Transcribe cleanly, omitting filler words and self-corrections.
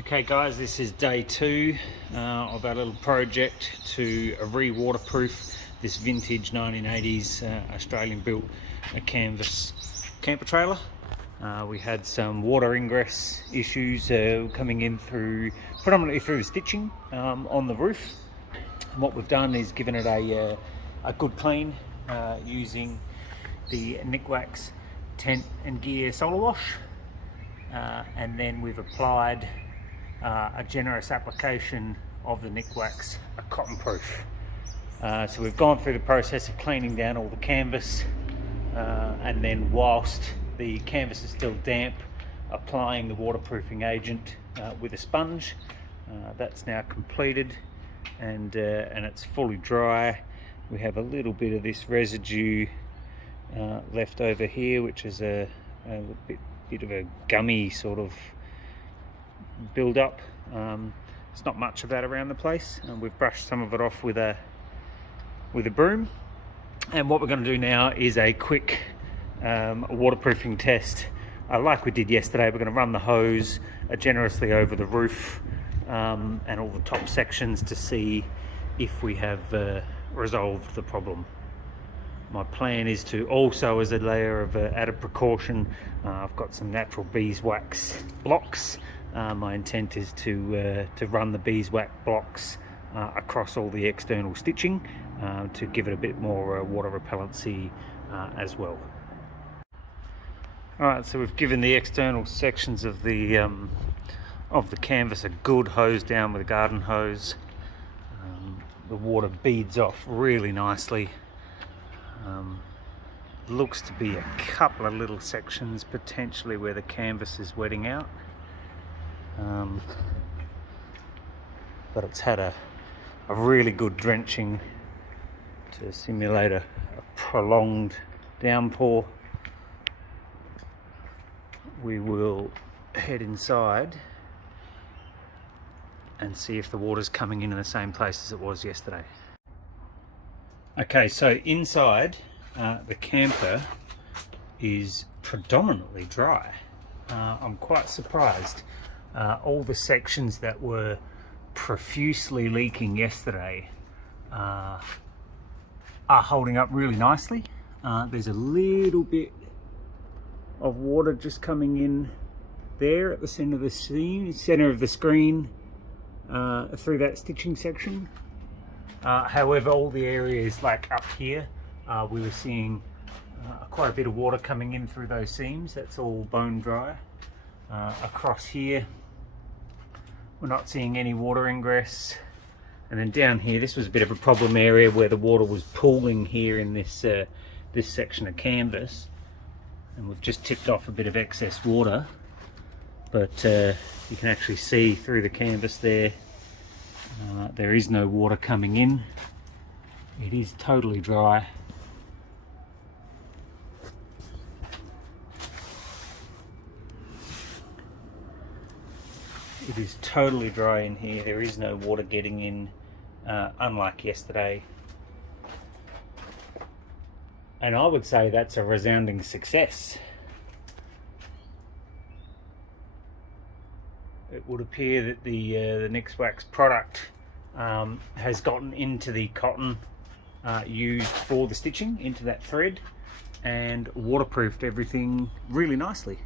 Okay guys, this is day two of our little project to re-waterproof this vintage 1980s Australian built canvas camper trailer. We had some water ingress issues coming in predominantly through the stitching on the roof. And what we've done is given it a good clean using the Nikwax tent and gear solar wash, and then we've applied a generous application of the Nikwax Cotton Proof. So we've gone through the process of cleaning down all the canvas, and then whilst the canvas is still damp, applying the waterproofing agent with a sponge. That's now completed, and it's fully dry. We have a little bit of this residue left over here, which is a bit of a gummy sort of build up. There's not much of that around the place, and we've brushed some of it off with a broom. And what we're going to do now is a quick waterproofing test, like we did yesterday. We're going to run the hose generously over the roof and all the top sections to see if we have resolved the problem. My plan is to also, as a layer of added precaution, I've got some natural beeswax blocks. My intent is to run the beeswax blocks across all the external stitching to give it a bit more water repellency as well. Alright, so we've given the external sections of the canvas a good hose down with a garden hose. The water beads off really nicely. Looks to be a couple of little sections potentially where the canvas is wetting out, but it's had a really good drenching to simulate a prolonged downpour. We will head inside and see if the water's coming in the same place as it was yesterday. Okay, so inside the camper is predominantly dry. I'm quite surprised. All the sections that were profusely leaking yesterday are holding up really nicely. There's a little bit of water just coming in there at the center of the center of the screen through that stitching section. However, all the areas like up here, we were seeing quite a bit of water coming in through those seams. That's all bone dry. Across here, we're not seeing any water ingress. And then down here, this was a bit of a problem area where the water was pooling here in this this section of canvas, and we've just tipped off a bit of excess water. But you can actually see through the canvas there. There is no water coming in. It is totally dry. It is totally dry in here. There is no water getting in, unlike yesterday. And I would say that's a resounding success. It would appear that the Nikwax product has gotten into the cotton used for the stitching, into that thread, and waterproofed everything really nicely.